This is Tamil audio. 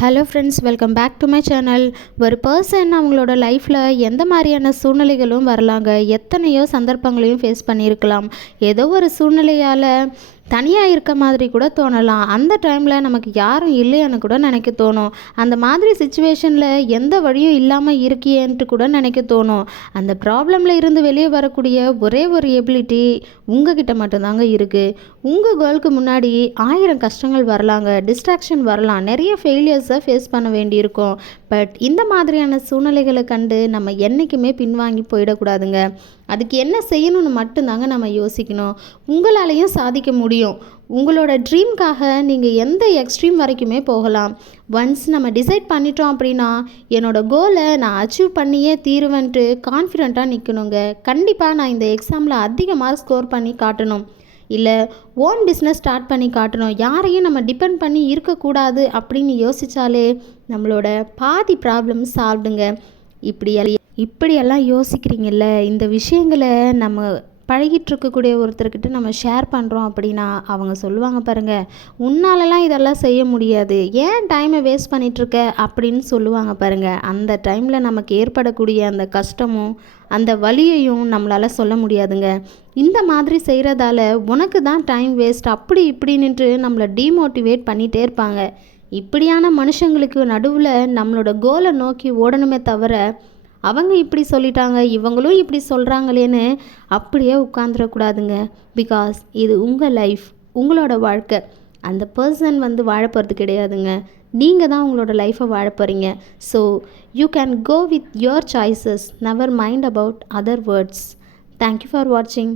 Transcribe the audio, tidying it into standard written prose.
Hello friends, welcome back to my channel. ஒரு பர்சன் அவங்களோட லைஃப்பில் எந்த மாதிரியான சூழ்நிலைகளும் வரலாங்க. எத்தனையோ சந்தர்ப்பங்களையும் ஃபேஸ் பண்ணியிருக்கலாம். ஏதோ ஒரு சூழ்நிலையால் தனியாக இருக்க மாதிரி கூட தோணலாம். அந்த டைமில் நமக்கு யாரும் இல்லைன்னு கூட நினைக்க தோணும். அந்த மாதிரி சுச்சுவேஷனில் எந்த வழியும் இல்லாமல் இருக்கியேன்ட்டு கூட நினைக்க தோணும். அந்த ப்ராப்ளமில் இருந்து வெளியே வரக்கூடிய ஒரே ஒரு எபிலிட்டி உங்ககிட்ட மட்டும்தாங்க இருக்குது. உங்கள் கோலுக்கு முன்னாடி 1000 கஷ்டங்கள் வரலாங்க, டிஸ்ட்ராக்ஷன் வரலாம், நிறைய ஃபெயிலியர்ஸை ஃபேஸ் பண்ண வேண்டியிருக்கும். பட் இந்த மாதிரியான சூழ்நிலைகளை கண்டு நம்ம என்றைக்குமே பின்வாங்கி போயிடக்கூடாதுங்க. அதுக்கு என்ன செய்யணும்னு மட்டும்தாங்க நம்ம யோசிக்கணும். உங்களாலையும் சாதிக்க முடியும். உங்களோட ட்ரீம்காக நீங்கள் எந்த எக்ஸ்ட்ரீம் வரைக்குமே போகலாம். ஒன்ஸ் நம்ம டிசைட் பண்ணிட்டோம் அப்படின்னா, என்னோட கோலை நான் அச்சீவ் பண்ணியே தீருவேன்ட்டு கான்ஃபிடெண்ட்டாக நிற்கணுங்க. கண்டிப்பாக நான் இந்த எக்ஸாமில் அதிக மார்க் ஸ்கோர் பண்ணி காட்டணும், இல்லை ஓன் பிஸ்னஸ் ஸ்டார்ட் பண்ணி காட்டணும், யாரையும் நம்ம டிபெண்ட் பண்ணி இருக்கக்கூடாது அப்படின்னு யோசித்தாலே நம்மளோட பாதி ப்ராப்ளம் சால்வ்டுங்க. இப்படியெல்லாம் யோசிக்கிறீங்கல்ல, இந்த விஷயங்களை நம்ம பழகிட்டு இருக்கக்கூடிய ஒருத்தர்கிட்ட நம்ம ஷேர் பண்ணுறோம் அப்படின்னா அவங்க சொல்லுவாங்க பாருங்கள், உன்னாலலாம் இதெல்லாம் செய்ய முடியாது, ஏன் டைமை வேஸ்ட் பண்ணிகிட்ருக்க அப்படின்னு சொல்லுவாங்க பாருங்கள். அந்த டைமில் நமக்கு ஏற்படக்கூடிய அந்த கஷ்டமும் அந்த வலியையும் நம்மளால் சொல்ல முடியாதுங்க. இந்த மாதிரி செய்கிறதால உனக்கு தான் டைம் வேஸ்ட் அப்படி இப்படின்னுட்டு நம்மளை டீமோட்டிவேட் பண்ணிகிட்டே இருப்பாங்க. இப்படியான மனுஷங்களுக்கு நடுவில் நம்மளோட கோலை நோக்கி ஓடணுமே தவிர, அவங்க இப்படி சொல்லிட்டாங்க இவங்களும் இப்படி சொல்கிறாங்களேன்னு அப்படியே உட்காந்துடக்கூடாதுங்க. பிகாஸ் இது உங்கள் லைஃப், உங்களோட வாழ்க்கை. அந்த பர்சன் வாழ போகிறது கிடையாதுங்க. நீங்கள் தான் உங்களோட லைஃப்பை வாழ போகிறீங்க. So you can go with your choices, never mind about other words. Thank you for வாட்சிங்.